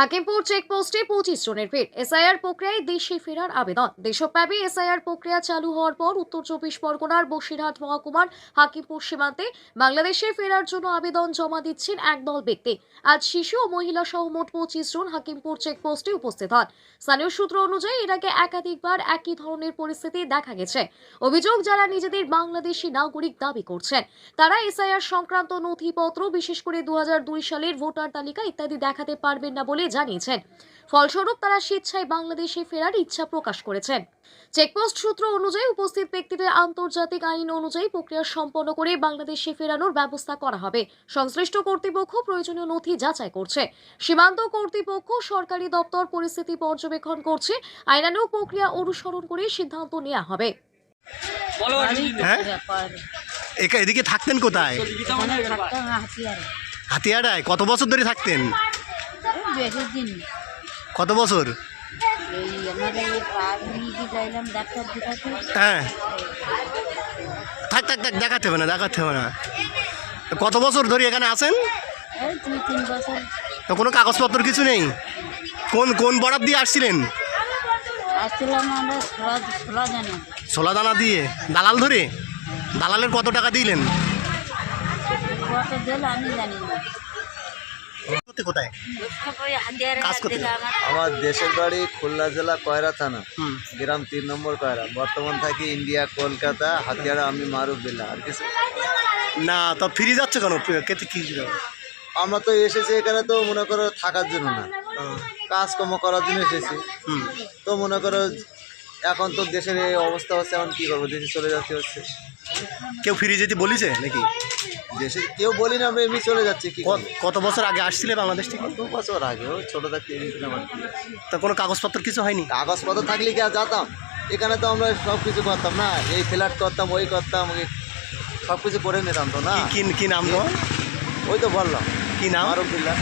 হাকিমপুর চেকপোস্টে 25 জনের ভিড়। এসআইআর প্রক্রিয়ায় দেশে ফেরার আবেদন। দেশব্যাপী এসআইআর প্রক্রিয়া চালু হওয়ার পর উত্তর চব্বিশ পরগনার বসিরহাট মহকুমার হাকিমপুর সীমান্তে বাংলাদেশে ফেরার জন্য আবেদন জমা দিচ্ছেন একদল ব্যক্তি। আজ শিশু ও মহিলা সহ মোট 25 জন হাকিমপুর চেকপোস্টে উপস্থিত হন। স্থানীয় সূত্র অনুযায়ী এর আগে একাধিকবার একই ধরনের পরিস্থিতি দেখা গেছে। অভিযোগ, যারা নিজেদের বাংলাদেশি নাগরিক দাবি করছেন তারা এসআইআর সংক্রান্ত নথিপত্র, বিশেষ করে 2002 সালের ভোটার তালিকা ইত্যাদি দেখাতে পারবেন না বলে জানিয়েছেন। ফলস্বরূপ তারা স্বেচ্ছায় বাংলাদেশে ফেরার ইচ্ছা প্রকাশ করেছেন। চেকপোস্ট সূত্র অনুযায়ী উপস্থিত ব্যক্তিদের আন্তর্জাতিক আইন অনুযায়ী প্রক্রিয়া সম্পন্ন করে বাংলাদেশে ফেরানোর ব্যবস্থা করা হবে। সংশ্লিষ্ট কর্তৃপক্ষ প্রয়োজনীয় নথি যাচাই করছে। সীমান্ত কর্তৃপক্ষ সরকারি দপ্তর পরিস্থিতি পর্যবেক্ষণ করছে। আইনানুগ প্রক্রিয়া অনুসরণ করে সিদ্ধান্ত নেওয়া হবে। এদিকে থাকতেন কোথায়? হাতিয়াড়ায়। কত বছর ধরে থাকতেন? কত বছর? হ্যাঁ, থাক থাক থাক, দেখাতে হবে না। কত বছর ধরে এখানে আছেন? তো কোনো কাগজপত্র কিছু নেই? কোন বরাদ দিয়ে আসছিলেন? সোলা দানা দিয়ে। দালাল ধরে? দালালের কত টাকা দিলেন? কোথায় কাজ করতে? আমার দেশের বাড়ি খুলনা জেলা কয়রা থানা, গ্রাম 3 নম্বর কয়রা। বর্তমান থাকি ইন্ডিয়া, কলকাতা, হাতিয়াড়া। আমি মারুফ বিল্লাহ। আর কিছু না। তো ফিরে যাচ্ছে কেন? কি আমরা তো এসেছি এখানে তো মনে করো থাকার জন্য না, কাজকর্ম করার জন্য এসেছি। তো মনে করো এখন তো দেশের এই অবস্থা হচ্ছে, এখন কী করবো, দেশে চলে যেতে হচ্ছে। কেউ ফিরে যেতে বলেছে নাকি? দেশে কেউ বলি না, আমরা এমনি চলে যাচ্ছি। কি কত বছর আগে আসছিলে বাংলাদেশ থেকে? 2 বছর আগে, ছোটো থাকতে আমার। তা কোনো কাগজপত্র কিছু হয়নি? কাগজপত্র থাকলে কি আর যেতাম? এখানে তো আমরা সব কিছু করতাম না, এই ফ্ল্যাট করতাম, ওই করতাম, সব কিছু করে নিতাম তো না। কি নাম তোমার? ওই তো বললাম, কি নাম? মারুফ বিল্লাহ।